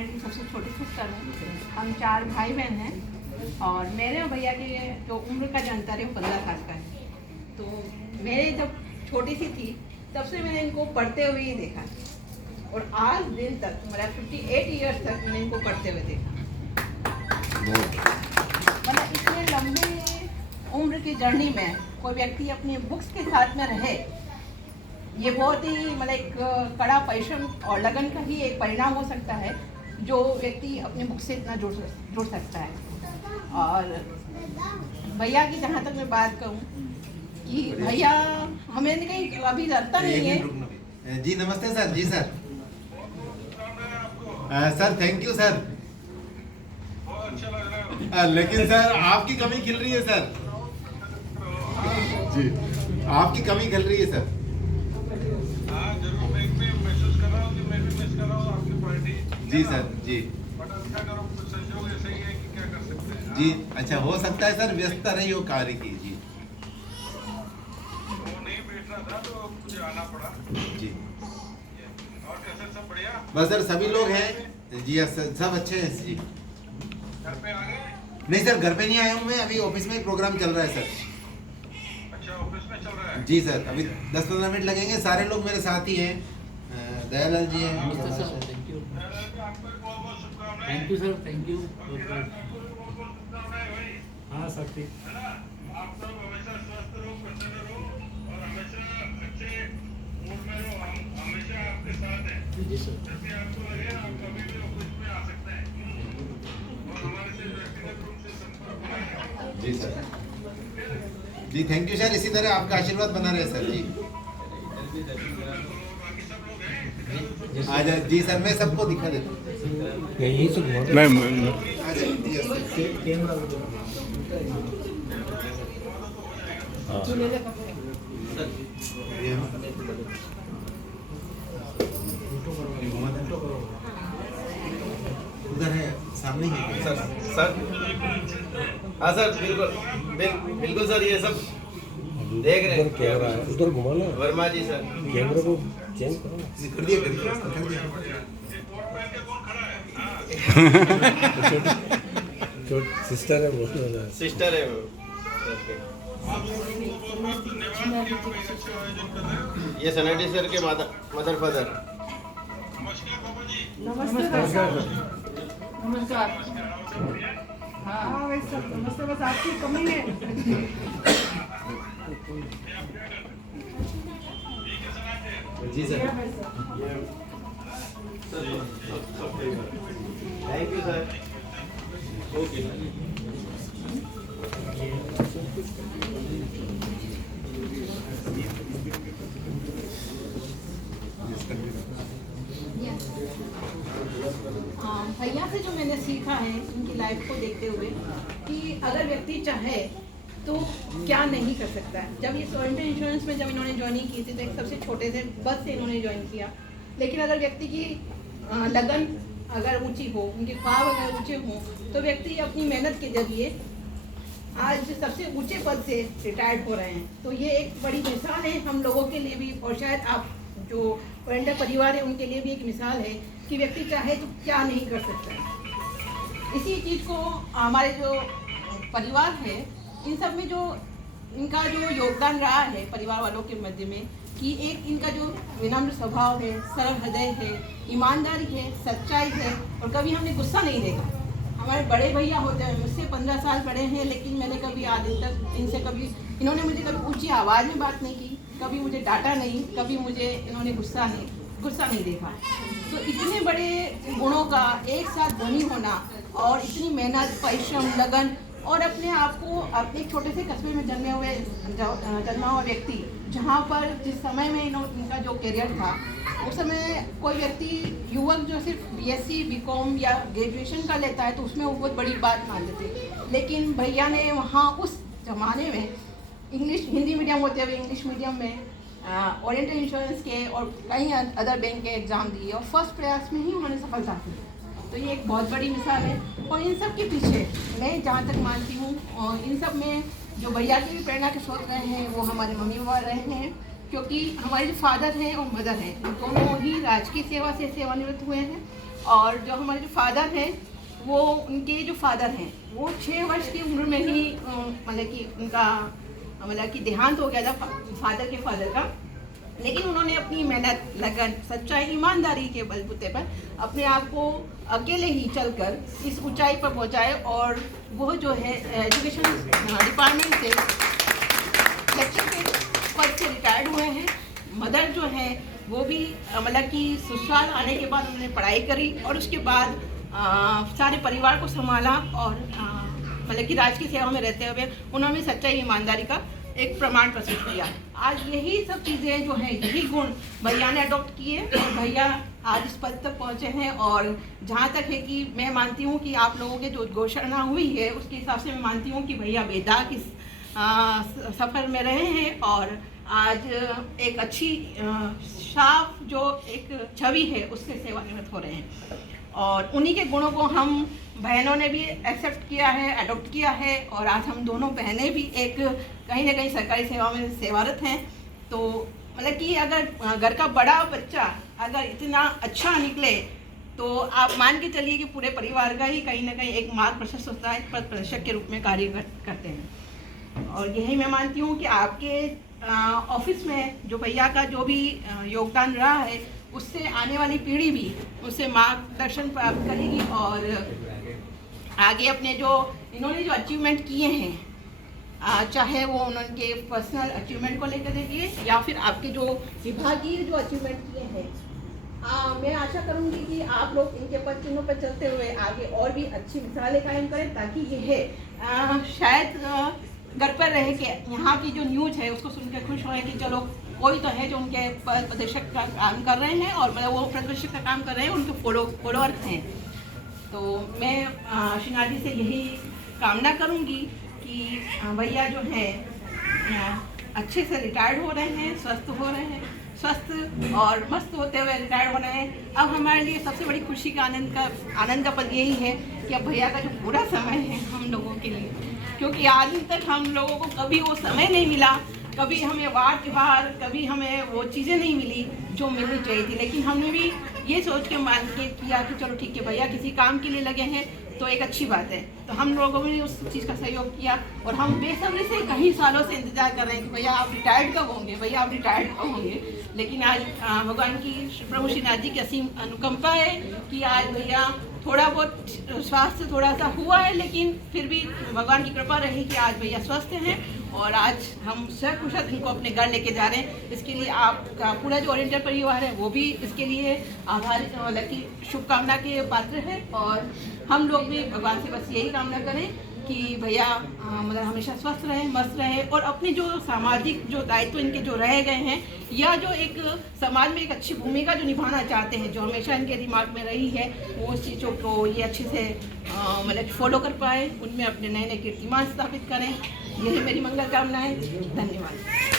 की सबसे छोटी सिस्टर हूँ। हम 4 भाई बहन हैं और मेरे और भैया की जो उम्र का जो अंतर है वो 15 साल का है। तो मेरे जब छोटी सी थी तब से मैंने इनको पढ़ते हुए ही देखा और आज दिन तक मतलब 58 ईयर्स तक मैंने इनको पढ़ते हुए देखा। मतलब इतने लंबे उम्र की जर्नी में कोई व्यक्ति अपनी बुक्स के साथ में रहे, ये बहुत ही मतलब एक कड़ा परिश्रम और लगन का ही एक परिणाम हो सकता है जो व्यक्ति अपने बुक से इतना जुड़ सकता है। और भैया की जहाँ तक मैं बात कहूँ कि भैया हमें कहीं अभी लगता नहीं है। जी नमस्ते सर। जी sir. Sir thank you sir. लेकिन सर आपकी कमी खिल रही है सर। जी आपकी कमी खिल रही है सर। जी सर। जी जी अच्छा हो सकता है सर व्यस्त रही हो कार्य की। जी मुझे आना पड़ा। जी और कैसे सब बढ़िया? बस सर सभी लोग हैं जी सब अच्छे हैं जी। घर पे आ गए? नहीं सर घर पे नहीं आया हूँ मैं, अभी ऑफिस में ही प्रोग्राम चल रहा है सर। अच्छा ऑफिस में चल रहा है? जी सर अभी 10-15 मिनट लगेंगे। सारे लोग मेरे साथ ही हैं। दयालाल जी हैं। नमस्ते सर, थैंक यू। आपको भी बहुत बहुत शुभकामनाएं। Thank you sir, thank you. आपको भी बहुत बहुत शुभकामनाएं भाई। हाँ सर ठीक। है ना? आप सब हमेशा स्वस्थ रहो, प्रसन्न रहो और हमेशा अच्छे मूड में रहो। हम हमेशा आपके साथ हैं। जी सर। जब भी आपको लगे आप कभी भी ऑफिस में आ सकते हैं और हमारे से व्यक्तिगत रूप से संपर्क बनाए। जी सर। जी थैंक यू सर। इसी तरह आपका आशीर्वाद बना रहे सर। जी बाकी सब लोग हैं? आ जाए। जी सर मैं सबको दिखा देता हूँ। यहीं से आ जाए। जी, ये हम- उधर है सामने ही है। सर सर हाँ सर बिल्कुल सर ये सब देख रहे हैं। कैमरा है उधर घुमा ना, वर्मा जी सर। कैमरा को चेंज करो ना। कर दिया कर दिया कर दिया। ये कोट पहन के कौन खड़ा है? हाँ। जो सिस्टर है वो है। सिस्टर है वो। आप लोगों को बहुत बहुत धन्यवाद कि आप एक अच्छा आयोजन कर रहे हो। ये सनाटी सर के मदर फादर। नमस्कार बाबा जी। नमस्कार। नमस्कार। बढ़िया? हाँ वैसे नमस्ते, बस आपकी कमी है। जी सर। Thank you sir. भैया से जो मैंने सीखा है उनकी लाइफ को देखते हुए कि अगर व्यक्ति चाहे तो क्या नहीं कर सकता है। जब ये सॉल्वेंट इंश्योरेंस में जब इन्होंने ज्वाइनिंग की थी तो एक सबसे छोटे से बस से इन्होंने ज्वाइन किया, लेकिन अगर व्यक्ति की लगन अगर ऊंची हो, उनके ख्वाब अगर ऊंचे हों तो व्यक्ति अपनी मेहनत के जरिए आज सबसे ऊंचे पद से रिटायर्ड हो रहे हैं। तो ये एक बड़ी मिसाल है हम लोगों के लिए भी, और शायद आप जो पेरेंटल परिवार है उनके लिए भी एक मिसाल है कि व्यक्ति चाहे तो क्या नहीं कर सकता है। इसी चीज़ को हमारे जो परिवार है इन सब में जो इनका जो योगदान रहा है परिवार वालों के मध्य में कि एक इनका जो विनम्र स्वभाव है, सरल हृदय है, ईमानदारी है, सच्चाई है और कभी हमने गुस्सा नहीं देखा। हमारे बड़े भैया होते हैं, मुझसे 15 साल बड़े हैं, लेकिन मैंने कभी आज दिन तक इनसे कभी इन्होंने मुझे कभी ऊंची आवाज़ में बात नहीं की, कभी मुझे डांटा नहीं, कभी मुझे इन्होंने गुस्सा नहीं देखा। तो इतने बड़े गुणों का एक साथ धनी होना और इतनी मेहनत, परिश्रम, लगन और अपने आप को अपने एक छोटे से कस्बे में जन्मा हुआ व्यक्ति, जहाँ पर जिस समय में इनका जो करियर था उस समय कोई व्यक्ति युवक जो सिर्फ बीएससी, बीकॉम या ग्रेजुएशन कर लेता है तो उसमें वो बहुत बड़ी बात मान लेते, लेकिन भैया ने वहाँ उस ज़माने में हिंदी मीडियम होते हुए इंग्लिश मीडियम में ओरिएंटल इंश्योरेंस के और कई अदर बैंक के एग्ज़ाम दिए और फर्स्ट प्रयास में ही उन्होंने सफलता की। तो ये एक बहुत बड़ी मिसाल है। और इन सब के पीछे मैं जहाँ तक मानती हूँ और इन सब में जो भैया की प्रेरणा के स्रोत रहे हैं वो हमारे मम्मी पापा रहे हैं, क्योंकि हमारे जो फादर हैं और मदर हैं दोनों ही राजकीय सेवा से सेवानिवृत्त हुए हैं और जो हमारे जो फादर हैं वो उनके जो फादर हैं वो 6 वर्ष की उम्र में ही मतलब कि उनका मतलब कि देहांत हो गया था फादर के फादर का। लेकिन उन्होंने अपनी मेहनत, लगन, सच्चाई, ईमानदारी के बलबूते पर अपने आप को अकेले ही चलकर इस ऊंचाई पर पहुंचाए और वो जो है एजुकेशन डिपार्टमेंट से लेक्चर के पद से रिटायर्ड हुए हैं। मदर जो है वो भी मतलब कि ससुराल आने के बाद उन्होंने पढ़ाई करी और उसके बाद सारे परिवार को संभाला और मतलब कि राज की सेवा में रहते हुए उन्होंने सच्चाई, ईमानदारी का एक प्रमाण प्रस्तुत किया। आज यही सब चीज़ें जो हैं, यही गुण भैया ने अडॉप्ट किए और भैया आज इस पद तक पहुँचे हैं। और जहाँ तक है कि मैं मानती हूँ कि आप लोगों के जो घोषणा हुई है उसके हिसाब से मैं मानती हूँ कि भैया बेदाग इस सफ़र में रहे हैं और आज एक अच्छी साफ जो एक छवि है उससे सेवानिवृत्त हो रहे हैं। और उन्हीं के गुणों को हम बहनों ने भी एक्सेप्ट किया है, अडॉप्ट किया है और आज हम दोनों बहनें भी एक कहीं ना कहीं सरकारी सेवा में सेवारत हैं। तो मतलब कि अगर घर का बड़ा बच्चा अगर इतना अच्छा निकले तो आप मान के चलिए कि पूरे परिवार का ही कहीं ना कहीं एक मार्ग प्रशस्त होता है, पद प्रदर्शक के रूप में कार्य करते हैं। और यही मैं मानती हूँ कि आपके ऑफिस में जो भैया का जो भी योगदान रहा है उससे आने वाली पीढ़ी भी उससे मार्गदर्शन प्राप्त करेगी और आगे अपने जो इन्होंने जो अचीवमेंट किए हैं चाहे वो उनके पर्सनल अचीवमेंट को लेकर देखिए या फिर आपके जो विभागीय जो अचीवमेंट किए हैं मैं आशा करूंगी कि आप लोग इनके पद चिन्हों पर चलते हुए आगे और भी अच्छी मिसालें कायम करें ताकि यह शायद घर पर रह के यहाँ की जो न्यूज़ है उसको सुनकर खुश हों कि चलो कोई तो है जो उनके प्रदर्शक का काम कर रहे हैं और मतलब वो प्रदर्शक का काम कर रहे हैं, उनके फॉलोअर्स हैं। तो मैं श्रीनाथ जी से यही कामना करूंगी कि भैया जो है अच्छे से रिटायर्ड हो रहे हैं, स्वस्थ हो रहे हैं, स्वस्थ और मस्त होते हुए रिटायर्ड हो रहे हैं। अब हमारे लिए सबसे बड़ी खुशी का आनंद का पल यही है कि अब भैया का जो पूरा समय है हम लोगों के लिए, क्योंकि आज तक हम लोगों को कभी वो समय नहीं मिला, कभी हमें वार त्योहार, कभी हमें वो चीज़ें नहीं मिली जो मिलनी चाहिए थी। लेकिन हमने भी ये सोच के मान के किया कि चलो ठीक है भैया किसी काम के लिए लगे हैं तो एक अच्छी बात है। तो हम लोगों ने उस चीज़ का सहयोग किया और हम बेसब्री से कई सालों से इंतजार कर रहे हैं कि भैया आप रिटायर्ड कब होंगे, भैया आप रिटायर्ड कब होंगे। लेकिन आज भगवान की प्रभु श्रीनाथ जी की असीम अनुकंपा है कि आज भैया थोड़ा बहुत स्वास्थ्य थोड़ा सा हुआ है लेकिन फिर भी भगवान की कृपा रही कि आज भैया स्वस्थ हैं और आज हम सकुशल इनको अपने घर लेके जा रहे हैं। इसके लिए आपका पूरा जो ओरिएंटल परिवार है वो भी इसके लिए आभारी मतलब कि शुभकामना के पात्र है। और हम लोग भी भगवान से बस यही कामना करें कि भैया मतलब हमेशा स्वस्थ रहें, मस्त रहें और अपने जो सामाजिक जो दायित्व इनके जो रह गए हैं या जो एक समाज में एक अच्छी भूमिका जो निभाना चाहते हैं जो हमेशा इनके दिमाग में रही है वो उस चीज़ों को ये अच्छे से मतलब फॉलो कर पाए, उनमें अपने नए नए कीर्तिमान स्थापित करें। यही मेरी मंगल कामना है। धन्यवाद।